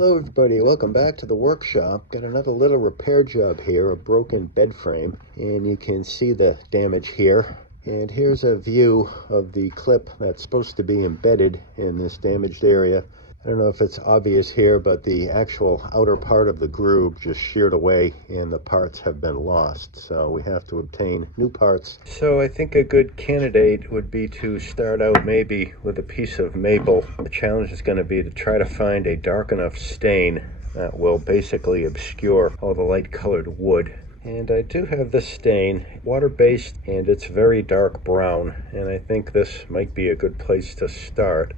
Hello everybody, welcome back to the workshop. Got another little repair job here, a broken bed frame, and you can see the damage here. And here's a view of the clip that's supposed to be embedded in this damaged area. I don't know if it's obvious here, but the actual outer part of the groove just sheared away and the parts have been lost. So we have to obtain new parts. So I think a good candidate would be to start out maybe with a piece of maple. The challenge is going to be to try to find a dark enough stain that will basically obscure all the light colored wood. And I do have this stain, water-based, and it's very dark brown, and I think this might be a good place to start.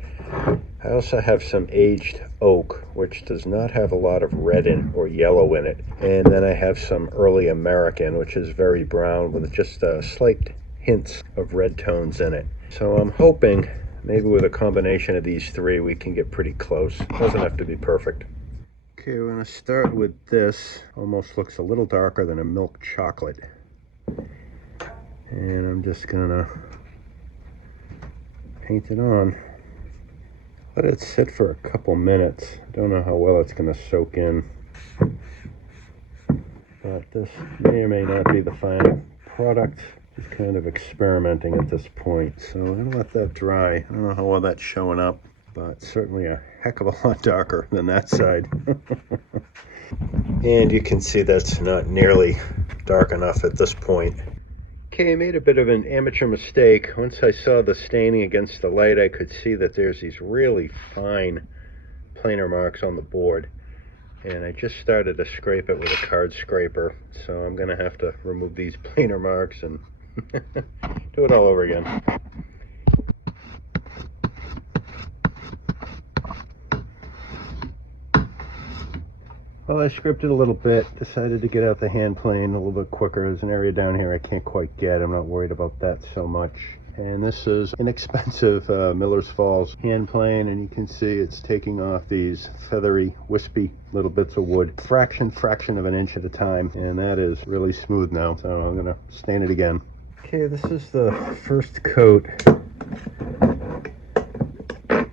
I also have some aged oak, which does not have a lot of red in or yellow in it. And then I have some early American, which is very brown with just slight hints of red tones in it. So I'm hoping maybe with a combination of these three we can get pretty close. Doesn't have to be perfect. Okay, we're going to start with this. Almost looks a little darker than a milk chocolate. And I'm just going to paint it on. Let it sit for a couple minutes. I don't know how well it's going to soak in. But this may or may not be the final product. Just kind of experimenting at this point. So I'm going to let that dry. I don't know how well that's showing up, but certainly a heck of a lot darker than that side. And you can see that's not nearly dark enough at this point. Okay, I made a bit of an amateur mistake. Once I saw the staining against the light, I could see that there's these really fine planer marks on the board. And I just started to scrape it with a card scraper. So I'm going to have to remove these planer marks and do it all over again. Well, I scripted a little bit, decided to get out the hand plane a little bit quicker. There's an area down here I can't quite get. I'm not worried about that so much. And this is inexpensive Miller's Falls hand plane, and you can see it's taking off these feathery, wispy little bits of wood, fraction of an inch at a time, and that is really smooth now. So I'm gonna stain it again. Okay, this is the first coat.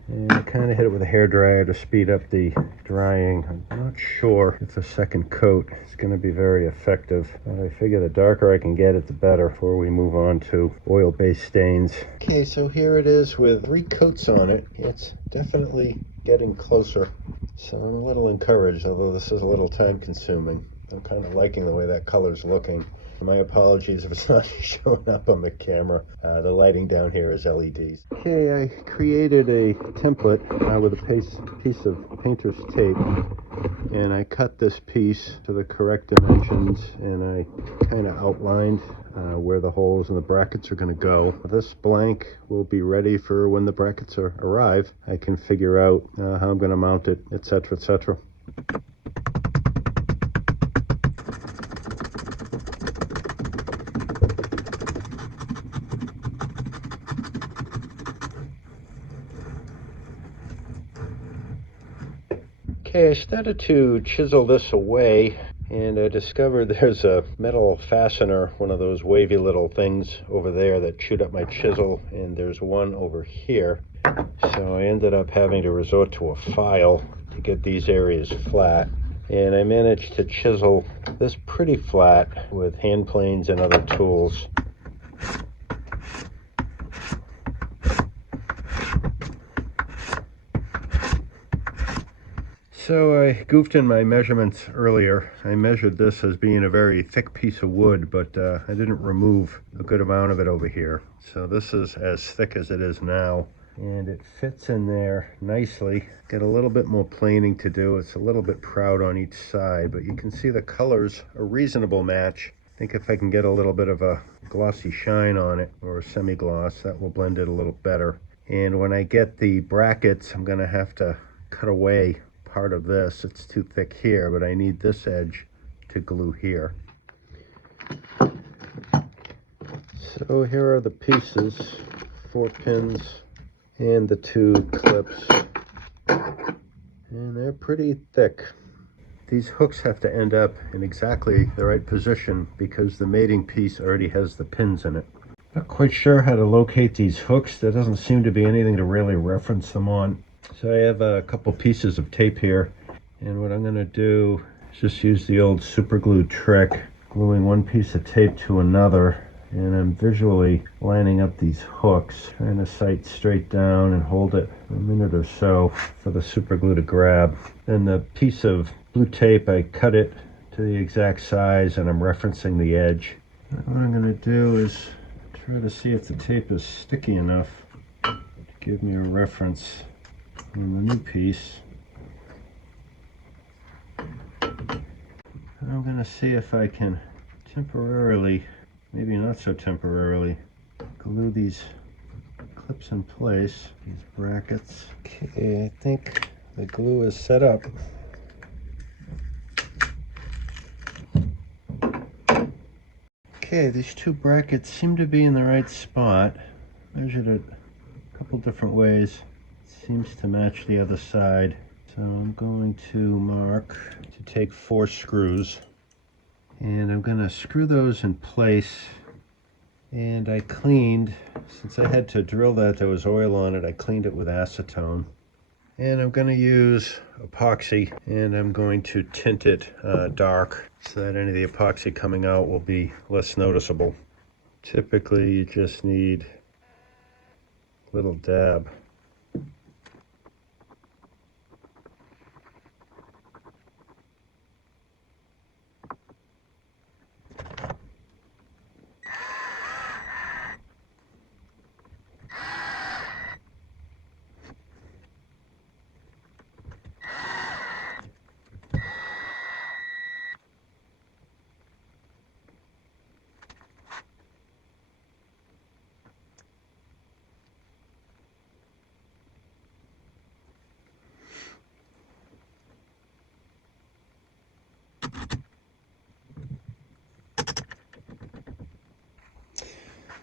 And I kind of hit it with a hairdryer to speed up the drying. I'm not sure if the second coat is going to be very effective. But I figure the darker I can get it, the better before we move on to oil-based stains. Okay, so here it is with 3 coats on it. It's definitely getting closer. So I'm a little encouraged, although this is a little time-consuming. I'm kind of liking the way that color's looking. My apologies if it's not showing up on the camera. The lighting down here is LEDs. Okay, I created a template with a piece of painter's tape, and I cut this piece to the correct dimensions, and I kind of outlined where the holes and the brackets are going to go. This blank will be ready for when the brackets arrive. I can figure out how I'm going to mount it, etc., etc. Okay, I started to chisel this away, and I discovered there's a metal fastener, one of those wavy little things over there that chewed up my chisel, and there's one over here. So I ended up having to resort to a file to get these areas flat, and I managed to chisel this pretty flat with hand planes and other tools. So I goofed in my measurements earlier. I measured this as being a very thick piece of wood, but I didn't remove a good amount of it over here. So this is as thick as it is now, and it fits in there nicely. Got a little bit more planing to do. It's a little bit proud on each side, but you can see the color's a reasonable match. I think if I can get a little bit of a glossy shine on it, or a semi-gloss, that will blend it a little better. And when I get the brackets, I'm gonna have to cut away part of this. It's too thick here, but I need this edge to glue here. So here are the pieces, 4 pins and the 2 clips, and they're pretty thick. These hooks have to end up in exactly the right position because the mating piece already has the pins in it. Not quite sure how to locate these hooks. There doesn't seem to be anything to really reference them on. So I have a couple pieces of tape here, And what I'm going to do is just use the old super glue trick, gluing one piece of tape to another, and I'm visually lining up these hooks, trying to sight straight down and hold it for a minute or so for the super glue to grab. Then the piece of blue tape, I cut it to the exact size and I'm referencing the edge. And what I'm going to do is try to see if the tape is sticky enough to give me a reference on the new piece. I'm going to see if I can temporarily, maybe not so temporarily, glue these clips in place, these brackets. Okay, I think the glue is set up. Okay, these two brackets seem to be in the right spot. Measured it a couple different ways. It seems to match the other side. So I'm going to mark to take 4 screws. And I'm going to screw those in place. And I cleaned, since I had to drill that, there was oil on it, I cleaned it with acetone. And I'm going to use epoxy, and I'm going to tint it dark so that any of the epoxy coming out will be less noticeable. Typically you just need a little dab.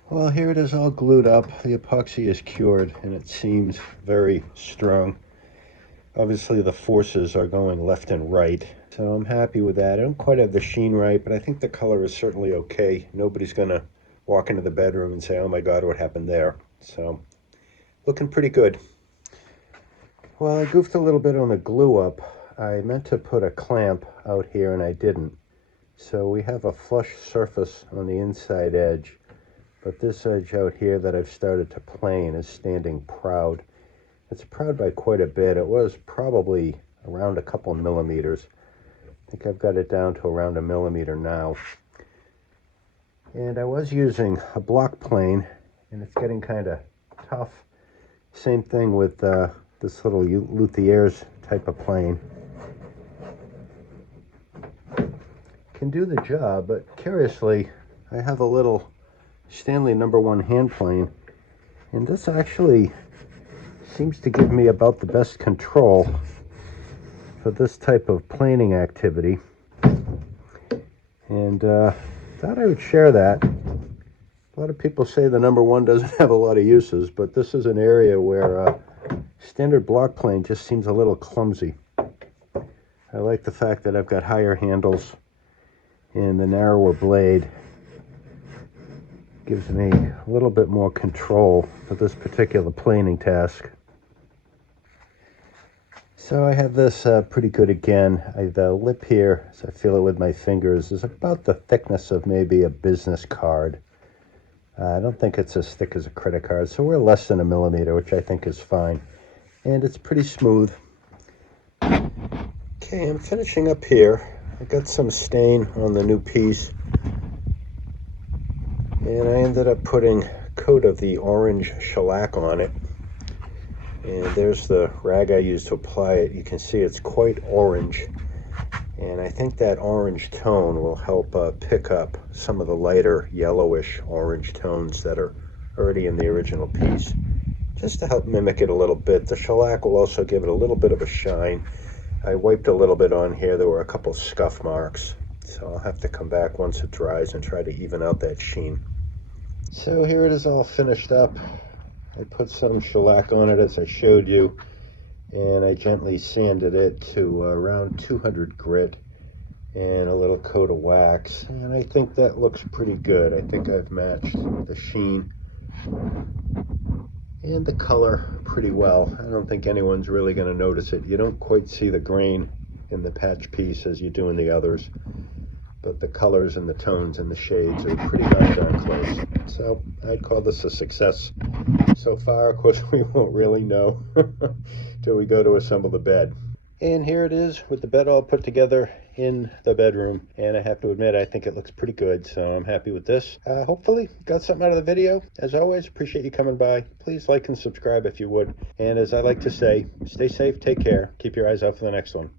Well, here it is all glued up. The epoxy is cured and it seems very strong. Obviously the forces are going left and right, so I'm happy with that. I don't quite have the sheen right, but I think the color is certainly okay. Nobody's gonna walk into the bedroom and say, oh my God, what happened there? So, looking pretty good. Well, I goofed a little bit on the glue up. I meant to put a clamp out here and I didn't. So we have a flush surface on the inside edge. But this edge out here that I've started to plane is standing proud. It's proud by quite a bit. It was probably around a couple millimeters. I think I've got it down to around 1 millimeter now. And I was using a block plane, and it's getting kind of tough. Same thing with this little Luthier's type of plane. Can do the job, but curiously, I have a little Stanley #1 hand plane, and this actually seems to give me about the best control for this type of planing activity, and thought I would share that. A lot of people say the #1 doesn't have a lot of uses, but this is an area where standard block plane just seems a little clumsy. I like the fact that I've got higher handles and the narrower blade gives me a little bit more control for this particular planing task. So I have this pretty good again. The lip here, as I feel it with my fingers, is about the thickness of maybe a business card. I don't think it's as thick as a credit card, so we're less than 1 millimeter, which I think is fine. And it's pretty smooth. Okay, I'm finishing up here. I got some stain on the new piece, and I ended up putting a coat of the orange shellac on it. And there's the rag I used to apply it. You can see it's quite orange, and I think that orange tone will help pick up some of the lighter yellowish orange tones that are already in the original piece, just to help mimic it a little bit. The shellac will also give it a little bit of a shine. I wiped a little bit on here. There were a couple scuff marks, so I'll have to come back once it dries and try to even out that sheen. So here it is all finished up. I put some shellac on it as I showed you, and I gently sanded it to around 200 grit and a little coat of wax, and I think that looks pretty good. I think I've matched the sheen and the color pretty well. I don't think anyone's really going to notice it. You don't quite see the grain in the patch piece as you do in the others, but the colors and the tones and the shades are pretty darn close. So I'd call this a success so far. Of course, we won't really know till we go to assemble the bed. And here it is with the bed all put together in the bedroom. And I have to admit, I think it looks pretty good. So I'm happy with this. Hopefully got something out of the video. As always, appreciate you coming by. Please like and subscribe if you would. And as I like to say, stay safe, take care, keep your eyes out for the next one.